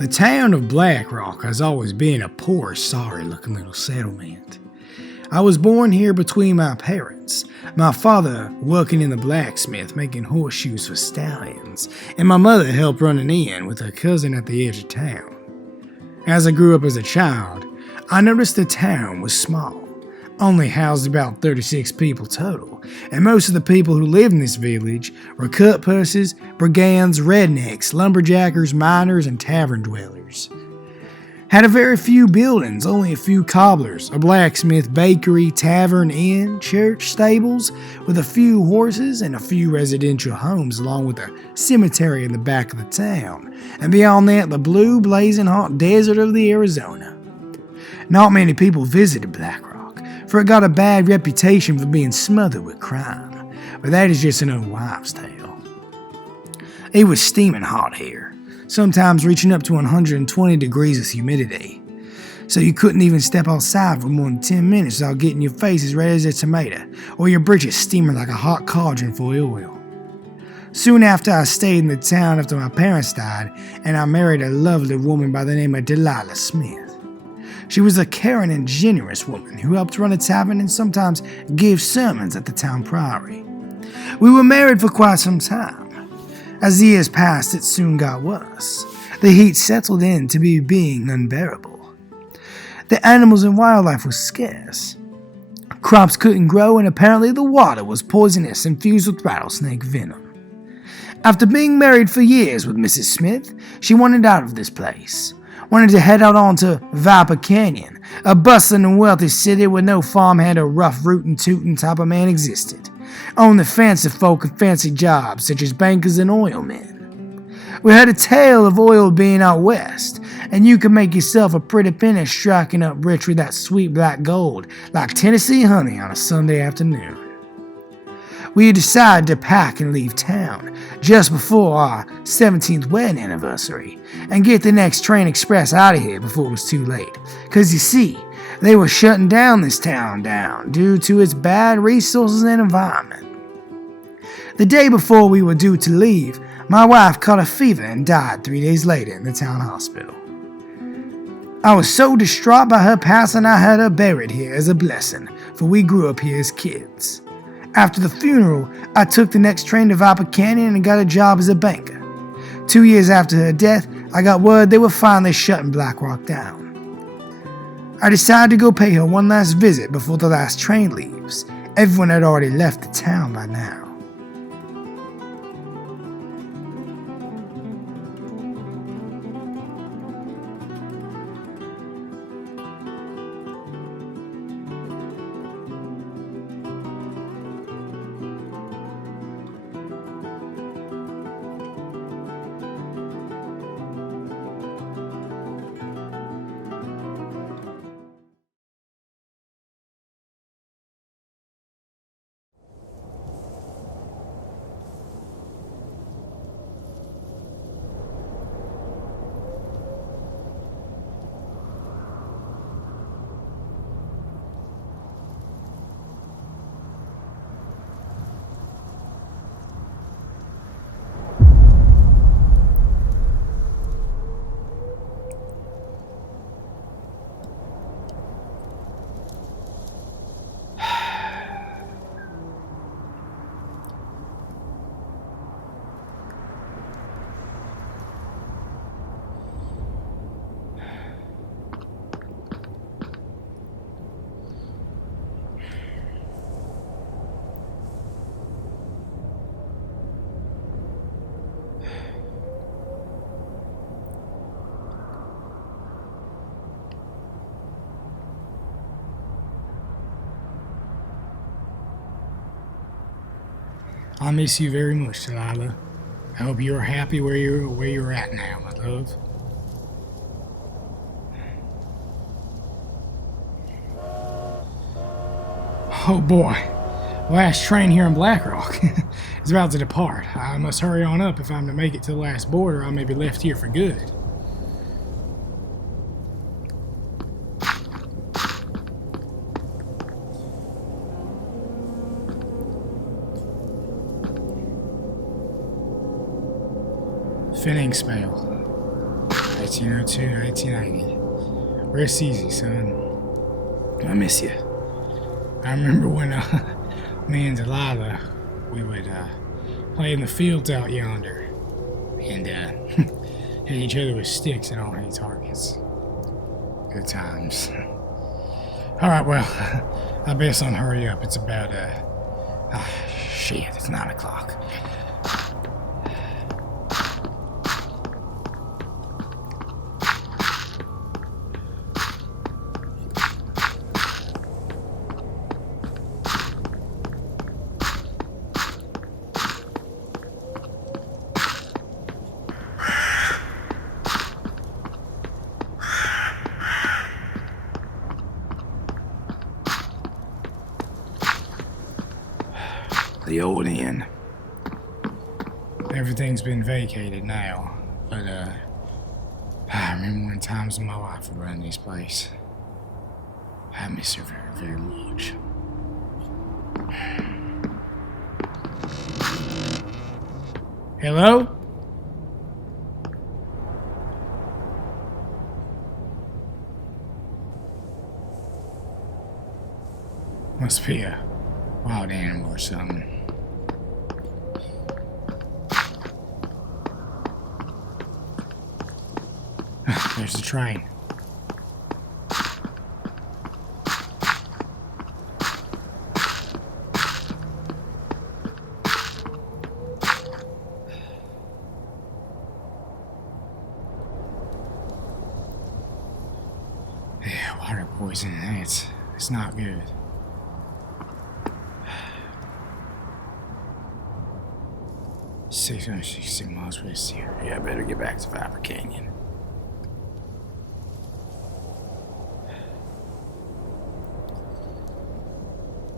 The town of BlackRock has always been a poor, sorry-looking little settlement. I was born here between my parents, my father working in the blacksmith making horseshoes for stallions, and my mother helped run an inn with her cousin at the edge of town. As I grew up as a child, I noticed the town was small, only housed about 36 people total, and most of the people who lived in this village were cut-purses, brigands, rednecks, lumberjackers, miners, and tavern dwellers. Had a very few buildings, only a few cobblers, a blacksmith, bakery, tavern, inn, church, stables, with a few horses and a few residential homes, along with a cemetery in the back of the town, and beyond that, the blue, blazing hot desert of the Arizona. Not many people visited BlackRock, for it got a bad reputation for being smothered with crime, but that is just an old wives' tale. It was steaming hot here, sometimes reaching up to 120 degrees with humidity, so you couldn't even step outside for more than 10 minutes without getting your face as red as a tomato, or your britches steaming like a hot cauldron for oil. Soon after, I stayed in the town after my parents died, and I married a lovely woman by the name of Delilah Smith. She was a caring and generous woman who helped run a tavern and sometimes gave sermons at the town priory. We were married for quite some time. As the years passed, it soon got worse. The heat settled in to being unbearable. The animals and wildlife were scarce. Crops couldn't grow, and apparently the water was poisonous and fused with rattlesnake venom. After being married for years with Mrs. Smith, she wanted out of this place. Wanted to head out onto Viper Canyon, a bustling and wealthy city where no farmhand or rough rootin' tootin' type of man existed. Only fancy folk and fancy jobs such as bankers and oilmen. We heard a tale of oil being out west, and you could make yourself a pretty penny striking up rich with that sweet black gold like Tennessee honey on a Sunday afternoon. We had decided to pack and leave town just before our 17th wedding anniversary and get the next train express out of here before it was too late. Cause you see, they were shutting down this town down due to its bad resources and environment. The day before we were due to leave, my wife caught a fever and died 3 days later in the town hospital. I was so distraught by her passing I had her buried here as a blessing, for we grew up here as kids. After the funeral, I took the next train to Viper Canyon and got a job as a banker. 2 years after her death, I got word they were finally shutting BlackRock down. I decided to go pay her one last visit before the last train leaves. Everyone had already left the town by now. I miss you very much, Delilah. I hope you're happy where you're at now, my love. Oh boy, last train here in BlackRock is about to depart. I must hurry on up if I'm to make it to the last border. I may be left here for good. Finning spell. 1902 to 1880. Rest easy, son. I miss you. I remember when me and Delilah, we would play in the fields out yonder and hit each other with sticks and all hit targets. Good times. Alright, well, I best hurry up. It's about, shit, it's 9 o'clock. The old inn. Everything's been vacated now, but I remember when times when my wife would run this place. I miss her very, very much. Hello? Must be a wild animal or something. There's the train. Yeah, water poisoning, it's not good. $660 miles west here. Yeah, I better get back to Viper Canyon.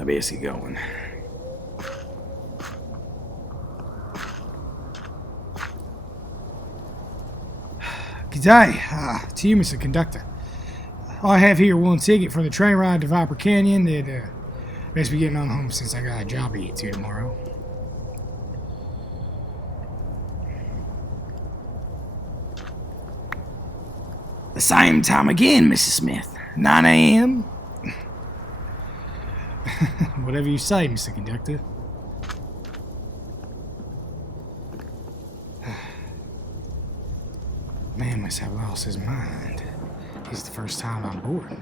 I best get going. Good day. To you, Mr. Conductor. I have here one ticket for the train ride to Viper Canyon. That best be getting on home since I got a job to get to tomorrow. The same time again, Mrs. Smith. 9 a.m. Whatever you say, Mr. Conductor. Man must have lost his mind. He's the first time on board.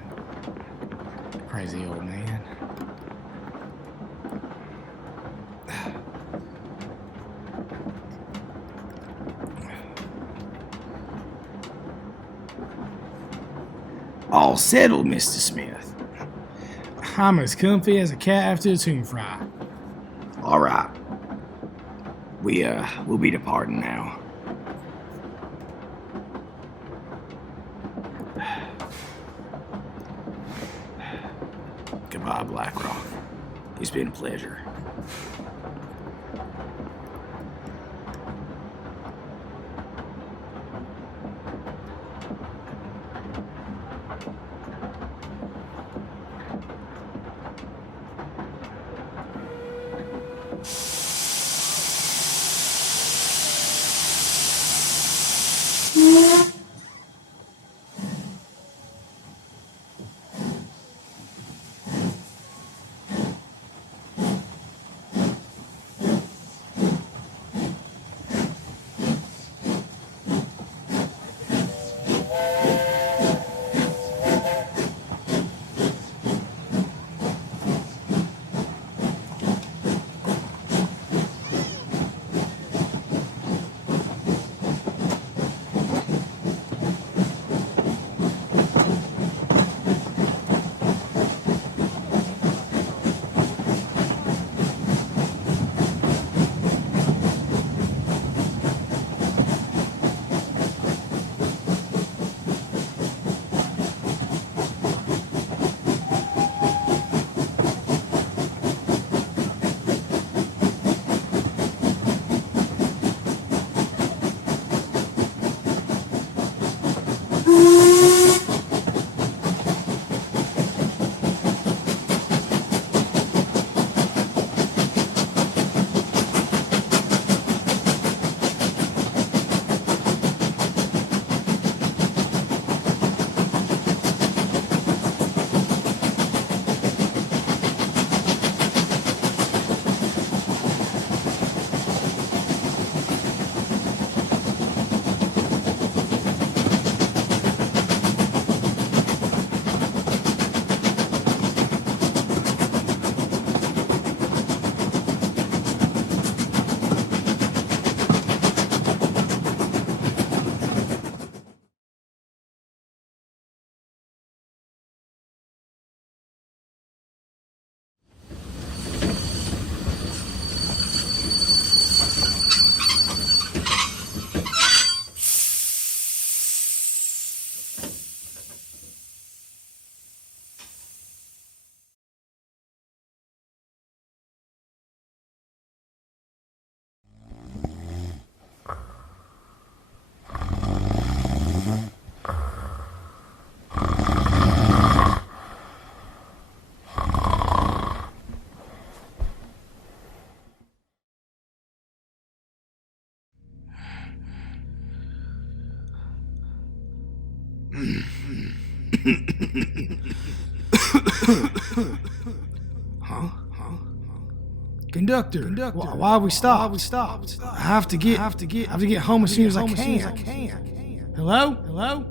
Crazy old man. All settled, Mr. Smith. I'm as comfy as a cat after a tune fry. All right. We'll be departing now. Goodbye, BlackRock. It's been a pleasure. Huh? Conductor, why we stopped? I have to get home as soon as I can. Hello? Holla?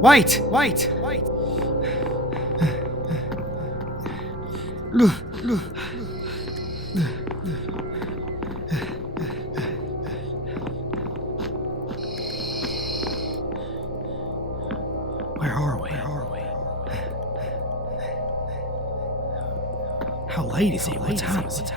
Wait! Where are we? How late is it? What time is it?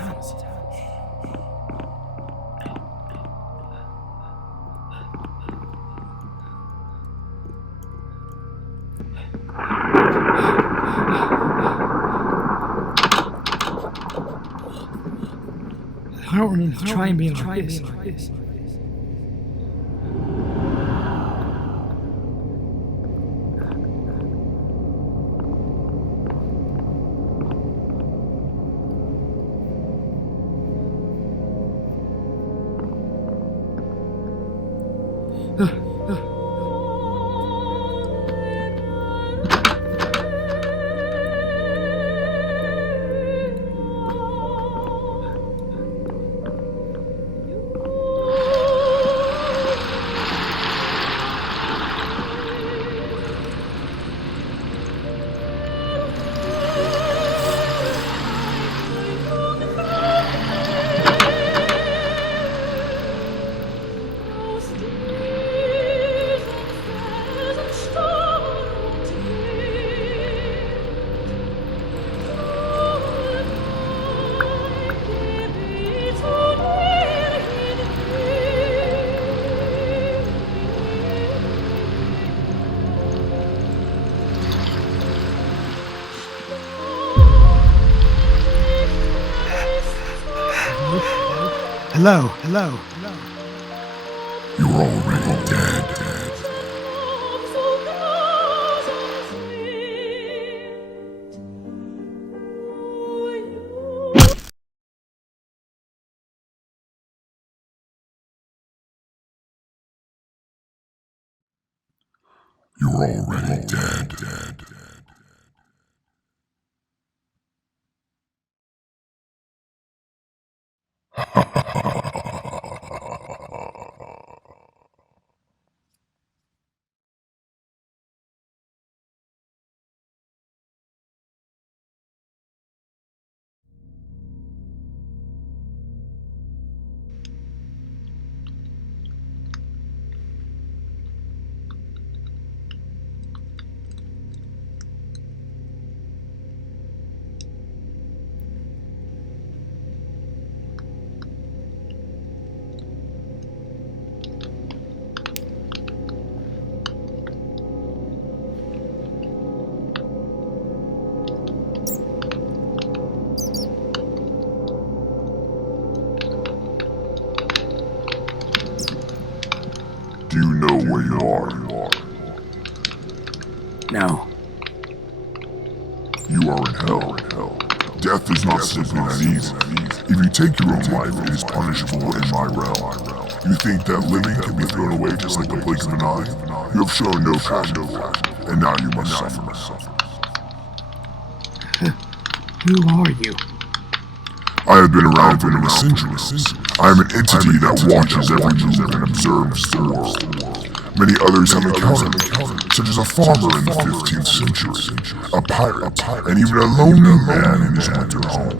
I don't remember the train being like this. Hello. You're already dead. You're already dead. Do you know where you are? No. You are in hell. Death is not simply uneasy. If you take your own life, it is punishable in my realm. You think that living can be thrown away just like the blink of an eye? You have shown no passion for it, and now you must suffer. Who are you? I have been around for many centuries. I am an entity that watches every move and observes the world. Many others have encountered me, such as a farmer in the 15th century, a pirate, and even a lonely man in his winter home.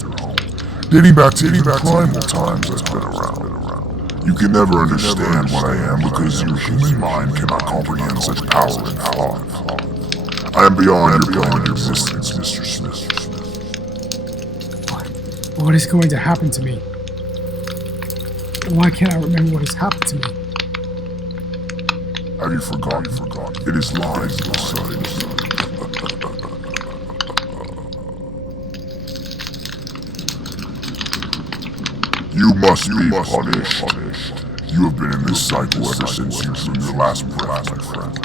Dating back to even primal times I've been around. You can never understand what I am because your human mind cannot comprehend such power and thought. I am beyond your plane of existence, Mr. Smith. What is going to happen to me? Why can't I remember what has happened to me? Have you forgotten? It is lies in the sun. You must be punished. You have been in this cycle ever since you drew your last breath, my friend.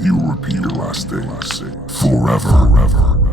you will repeat your last things forever.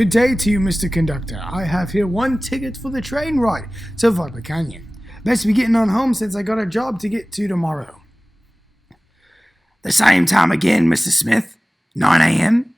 Good day to you, Mr. Conductor. I have here one ticket for the train ride to Viper Canyon. Best be getting on home since I got a job to get to tomorrow. The same time again, Mr. Smith. 9 a.m.?